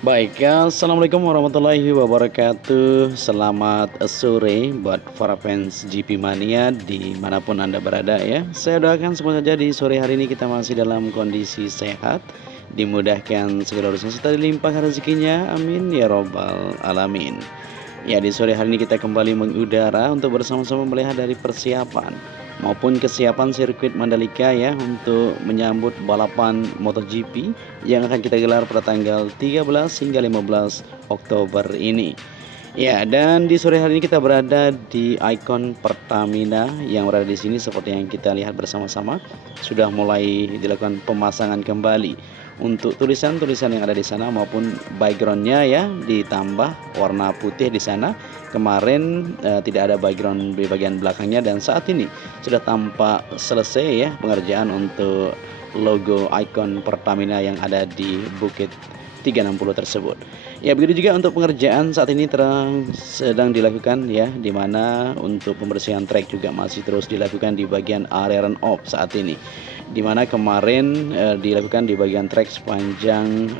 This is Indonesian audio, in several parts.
Baik, assalamualaikum warahmatullahi wabarakatuh. Selamat sore buat para fans GP Mania dimanapun Anda berada ya. Saya doakan semoga saja di sore hari ini kita masih dalam kondisi sehat, dimudahkan segala urusan serta dilimpahkan rezekinya. Amin ya robbal alamin. Ya, di sore hari ini kita kembali mengudara untuk bersama-sama melihat dari persiapan maupun kesiapan sirkuit Mandalika ya untuk menyambut balapan MotoGP yang akan kita gelar pada tanggal 13 hingga 15 Oktober ini. Ya, dan di sore hari ini kita berada di ikon Pertamina yang berada di sini seperti yang kita lihat bersama-sama sudah mulai dilakukan pemasangan kembali untuk tulisan-tulisan yang ada di sana maupun backgroundnya ya ditambah warna putih di sana. Kemarin tidak ada background di bagian belakangnya dan saat ini sudah tampak selesai ya pengerjaan untuk logo ikon Pertamina yang ada di Bukit 360 tersebut. Ya, begitu juga untuk pengerjaan saat ini sedang dilakukan ya, dimana untuk pembersihan trek juga masih terus dilakukan di bagian area run off saat ini, dimana kemarin dilakukan di bagian trek sepanjang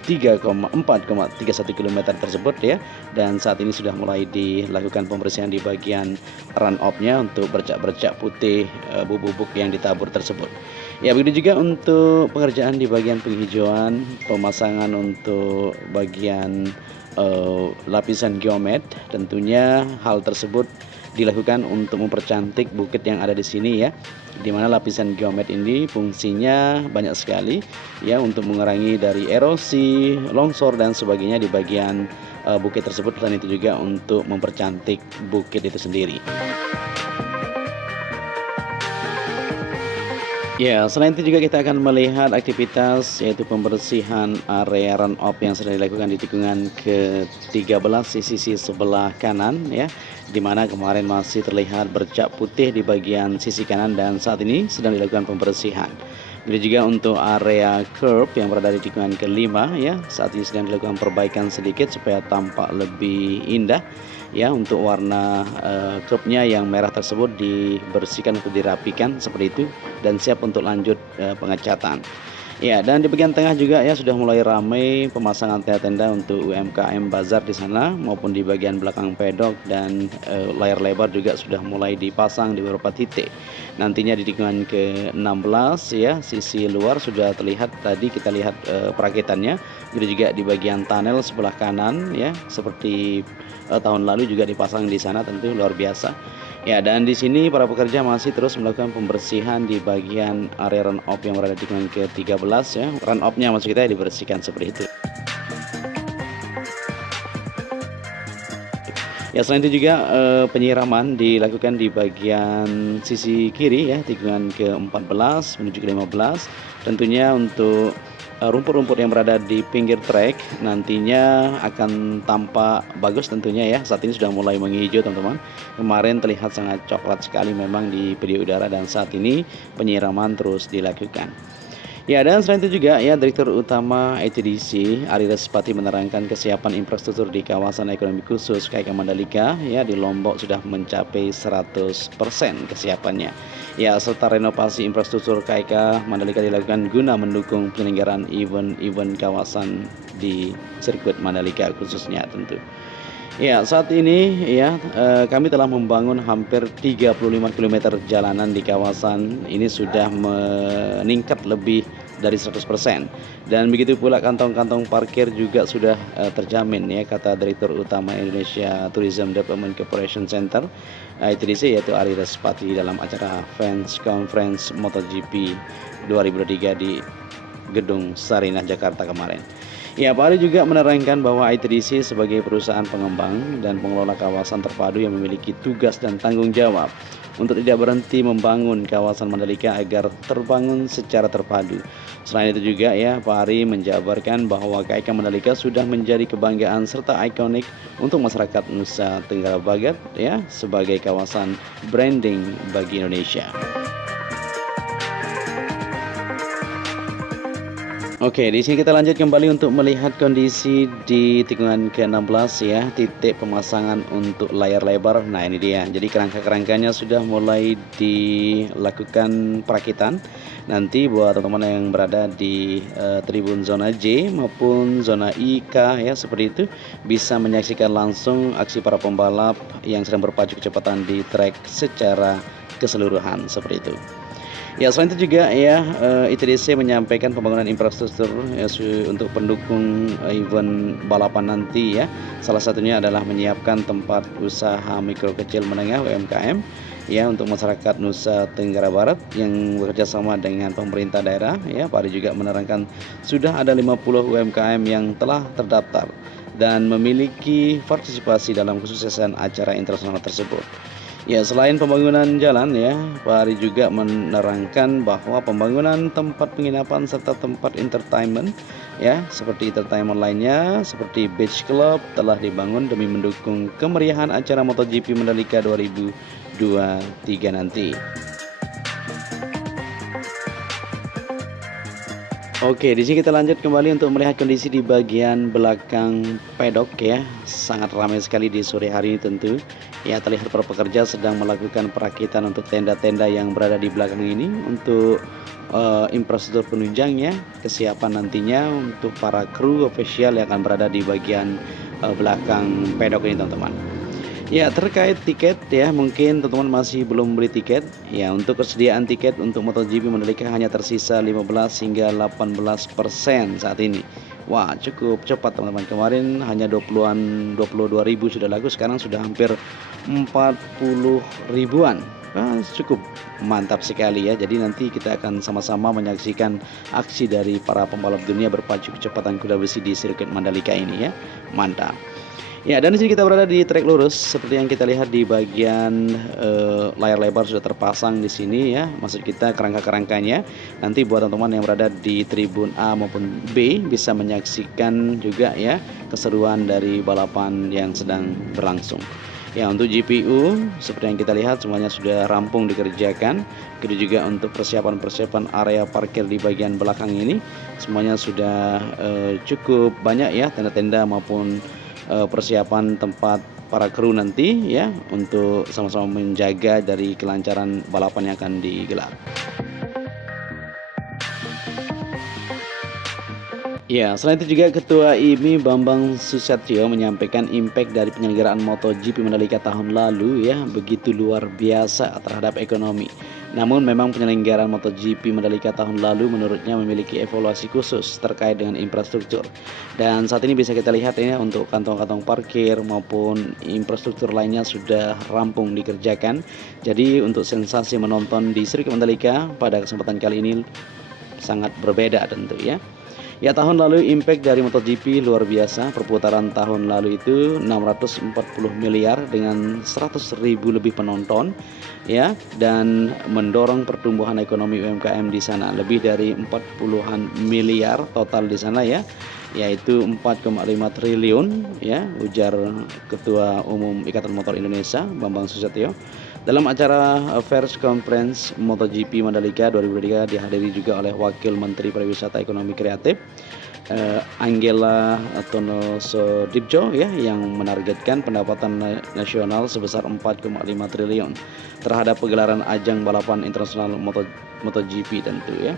3,4,31 km tersebut ya, dan saat ini sudah mulai dilakukan pembersihan di bagian run off-nya untuk bercak-bercak putih bubuk-bubuk yang ditabur tersebut. Ya, begitu juga untuk pengerjaan di bagian penghijauan, pemasangan untuk bagian lapisan geomet. Tentunya hal tersebut dilakukan untuk mempercantik bukit yang ada di sini ya, dimana lapisan geomet ini fungsinya banyak sekali ya untuk mengurangi dari erosi, longsor dan sebagainya di bagian bukit tersebut, dan itu juga untuk mempercantik bukit itu sendiri. Ya, selain itu juga kita akan melihat aktivitas yaitu pembersihan area run off yang sedang dilakukan di tikungan ke-13 di sisi sebelah kanan ya, dimana kemarin masih terlihat bercak putih di bagian sisi kanan dan saat ini sedang dilakukan pembersihan. Begitu juga untuk area curb yang berada di tikungan ke-5 ya, saat ini sedang dilakukan perbaikan sedikit supaya tampak lebih indah ya, untuk warna curbnya yang merah tersebut dibersihkan atau dirapikan seperti itu dan siap untuk lanjut pengecatan. Ya, dan di bagian tengah juga ya sudah mulai ramai pemasangan tenda-tenda untuk UMKM Bazar di sana maupun di bagian belakang pedok, dan layar lebar juga sudah mulai dipasang di beberapa titik. Nantinya di tikungan ke-16 ya, sisi luar sudah terlihat, tadi kita lihat perakitannya. Jadi juga di bagian tunnel sebelah kanan ya, seperti tahun lalu juga dipasang di sana, tentu luar biasa. Ya, dan di sini para pekerja masih terus melakukan pembersihan di bagian area run off yang berada di tikungan ke-13 ya. Run off-nya maksud kita dibersihkan seperti itu. Ya, selain itu juga penyiraman dilakukan di bagian sisi kiri ya, tikungan ke-14 menuju ke-15. Tentunya untuk rumput-rumput yang berada di pinggir trek nantinya akan tampak bagus tentunya ya. Saat ini sudah mulai menghijau teman-teman. Kemarin terlihat sangat coklat sekali memang di video udara, dan saat ini penyiraman terus dilakukan. Ya, dan selain itu juga ya, Direktur Utama ITDC Ari Respati menerangkan kesiapan infrastruktur di kawasan ekonomi khusus KAIK Mandalika ya di Lombok sudah mencapai 100% kesiapannya. Ya, serta renovasi infrastruktur KAIK Mandalika dilakukan guna mendukung penyelenggaraan event-event kawasan di sirkuit Mandalika khususnya tentu. Ya, saat ini ya kami telah membangun hampir 35 km jalanan di kawasan ini, sudah meningkat lebih dari 100%. Dan begitu pula kantong-kantong parkir juga sudah terjamin ya, kata Direktur Utama Indonesia Tourism Development Corporation Center ITDC yaitu Ari Respati dalam acara Fans Conference MotoGP 2023 di Gedung Sarinah Jakarta kemarin. Ya, Pak Ari juga menerangkan bahwa ITDC sebagai perusahaan pengembang dan pengelola kawasan terpadu yang memiliki tugas dan tanggung jawab untuk tidak berhenti membangun kawasan Mandalika agar terbangun secara terpadu. Selain itu juga ya, Pak Ari menjabarkan bahwa KIK Mandalika sudah menjadi kebanggaan serta ikonik untuk masyarakat Nusa Tenggara Barat ya, sebagai kawasan branding bagi Indonesia. Oke, di sini kita lanjut kembali untuk melihat kondisi di tikungan ke-16 ya, titik pemasangan untuk layar lebar. Nah, ini dia. Jadi kerangka-kerangkanya sudah mulai dilakukan perakitan. Nanti buat teman-teman yang berada di tribun zona J maupun zona IK ya, seperti itu bisa menyaksikan langsung aksi para pembalap yang sedang berpacu kecepatan di trek secara keseluruhan seperti itu. Ya, selain itu juga ya, ITDC menyampaikan pembangunan infrastruktur ya, untuk pendukung event balapan nanti ya. Salah satunya adalah menyiapkan tempat usaha mikro kecil menengah UMKM ya untuk masyarakat Nusa Tenggara Barat yang bekerja sama dengan pemerintah daerah ya. Pak Ari juga menerangkan sudah ada 50 UMKM yang telah terdaftar dan memiliki partisipasi dalam kesuksesan acara internasional tersebut. Ya, selain pembangunan jalan ya, Pak Ari juga menerangkan bahwa pembangunan tempat penginapan serta tempat entertainment ya, seperti entertainment lainnya seperti beach club telah dibangun demi mendukung kemeriahan acara MotoGP Mandalika 2023 nanti. Oke, di sini kita lanjut kembali untuk melihat kondisi di bagian belakang pedok ya. Sangat ramai sekali di sore hari ini tentu. Ya, terlihat para pekerja sedang melakukan perakitan untuk tenda-tenda yang berada di belakang ini untuk infrastruktur penunjang ya, kesiapan nantinya untuk para kru official yang akan berada di bagian belakang pedok ini, teman-teman. Ya, terkait tiket ya, mungkin teman-teman masih belum beli tiket. Ya, untuk persediaan tiket untuk MotoGP Mandalika hanya tersisa 15 hingga 18% saat ini. Wah, cukup cepat teman-teman. Kemarin hanya 22 ribu sudah laku, sekarang sudah hampir 40 ribuan. Cukup mantap sekali ya. Jadi nanti kita akan sama-sama menyaksikan aksi dari para pembalap dunia berpacu kecepatan kuda besi di sirkuit Mandalika ini ya. Mantap. Ya, dan di sini kita berada di trek lurus seperti yang kita lihat di bagian layar lebar sudah terpasang di sini ya. Maksud kita kerangka-kerangkanya. Nanti buat teman-teman yang berada di tribun A maupun B bisa menyaksikan juga ya keseruan dari balapan yang sedang berlangsung. Ya, untuk GPU seperti yang kita lihat semuanya sudah rampung dikerjakan. Kemudian juga untuk persiapan-persiapan area parkir di bagian belakang ini semuanya sudah cukup banyak ya, tenda-tenda maupun persiapan tempat para kru nanti ya untuk sama-sama menjaga dari kelancaran balapan yang akan digelar. Ya, selain itu juga Ketua IMI Bambang Susatyo menyampaikan impact dari penyelenggaraan MotoGP Mandalika tahun lalu ya begitu luar biasa terhadap ekonomi. Namun memang penyelenggaraan MotoGP Mandalika tahun lalu menurutnya memiliki evaluasi khusus terkait dengan infrastruktur. Dan saat ini bisa kita lihat ya untuk kantong-kantong parkir maupun infrastruktur lainnya sudah rampung dikerjakan. Jadi untuk sensasi menonton di sirkuit Mandalika pada kesempatan kali ini sangat berbeda tentu ya. Ya, tahun lalu impact dari MotoGP luar biasa. Perputaran tahun lalu itu 640 miliar dengan 100.000 lebih penonton ya, dan mendorong pertumbuhan ekonomi UMKM di sana lebih dari 40-an miliar total di sana ya, yaitu 4,5 triliun ya, ujar Ketua Umum Ikatan Motor Indonesia Bambang Susatyo. Dalam acara Pers Conference MotoGP Mandalika 2023 dihadiri juga oleh Wakil Menteri Pariwisata Ekonomi Kreatif Angela Tonosodibjo ya, yang menargetkan pendapatan nasional sebesar 4,5 triliun terhadap pegelaran ajang balapan internasional MotoGP tentu ya.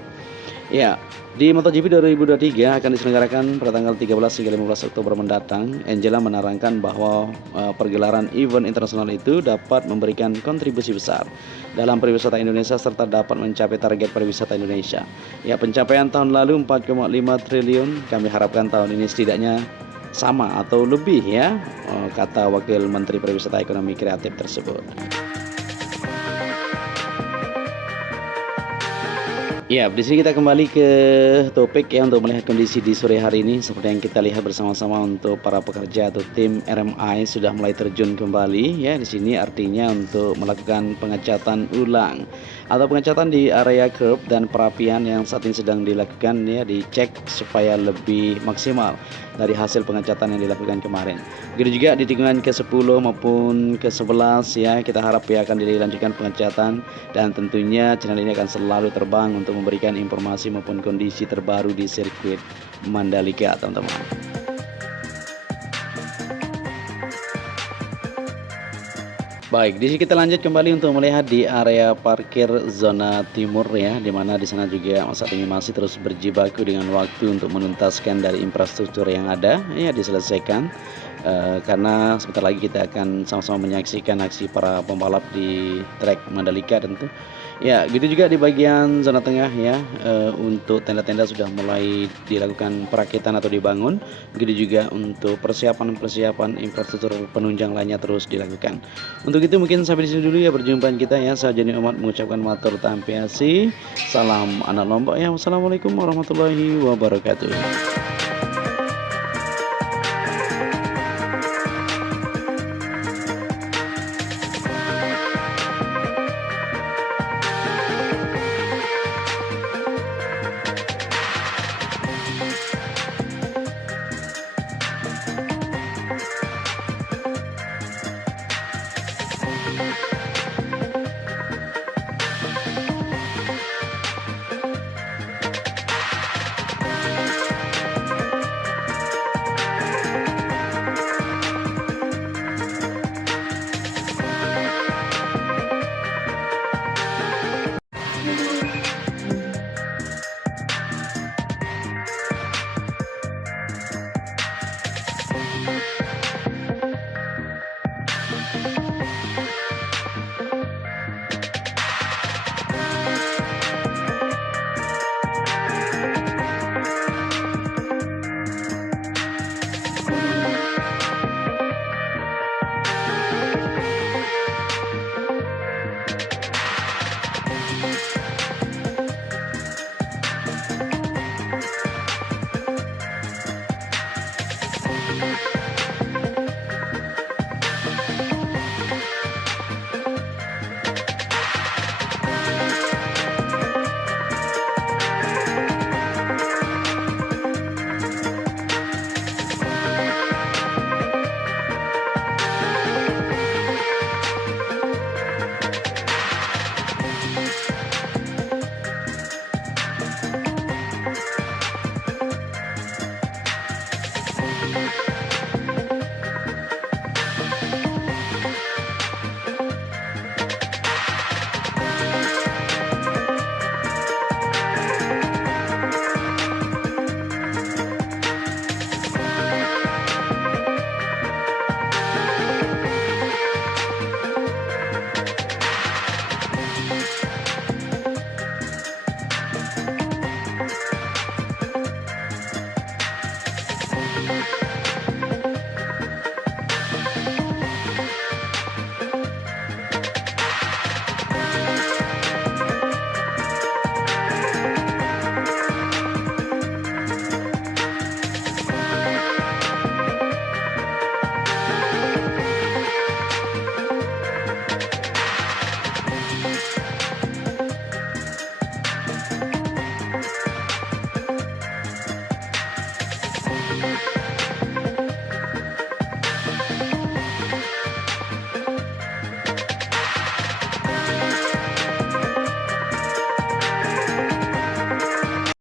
Ya, di MotoGP 2023 akan diselenggarakan pada tanggal 13 hingga 15 Oktober mendatang. Angela menerangkan bahwa pergelaran event internasional itu dapat memberikan kontribusi besar dalam pariwisata Indonesia serta dapat mencapai target pariwisata Indonesia. Ya, pencapaian tahun lalu 4,5 triliun, kami harapkan tahun ini setidaknya sama atau lebih ya, kata Wakil Menteri Pariwisata Ekonomi Kreatif tersebut. Ya, di sini kita kembali ke topik ya untuk melihat kondisi di sore hari ini seperti yang kita lihat bersama-sama untuk para pekerja atau tim RMI sudah mulai terjun kembali ya di sini artinya untuk melakukan pengecatan ulang atau pengecatan di area curb dan perapian yang saat ini sedang dilakukan ya dicek supaya lebih maksimal dari hasil pengecatan yang dilakukan kemarin. Begitu juga di tikungan ke-10 maupun ke-11 ya kita harap ya akan dilanjutkan pengecatan dan tentunya channel ini akan selalu terbang untuk memberikan informasi maupun kondisi terbaru di sirkuit Mandalika, teman-teman. Baik, di sini kita lanjut kembali untuk melihat di area parkir zona timur ya, di mana di sana juga saat ini masih terus berjibaku dengan waktu untuk menuntaskan dari infrastruktur yang ada ya diselesaikan. Karena sebentar lagi kita akan sama-sama menyaksikan aksi para pembalap di trek Mandalika tentu. Ya, gitu juga di bagian zona tengah ya, untuk tenda-tenda sudah mulai dilakukan perakitan atau dibangun. Begitu juga untuk persiapan-persiapan infrastruktur penunjang lainnya terus dilakukan. Untuk itu mungkin sampai di sini dulu ya perjumpaan kita ya. Saya Joni Ahmad mengucapkan matur tampiasi. Salam anak lombok ya. Wassalamualaikum warahmatullahi wabarakatuh.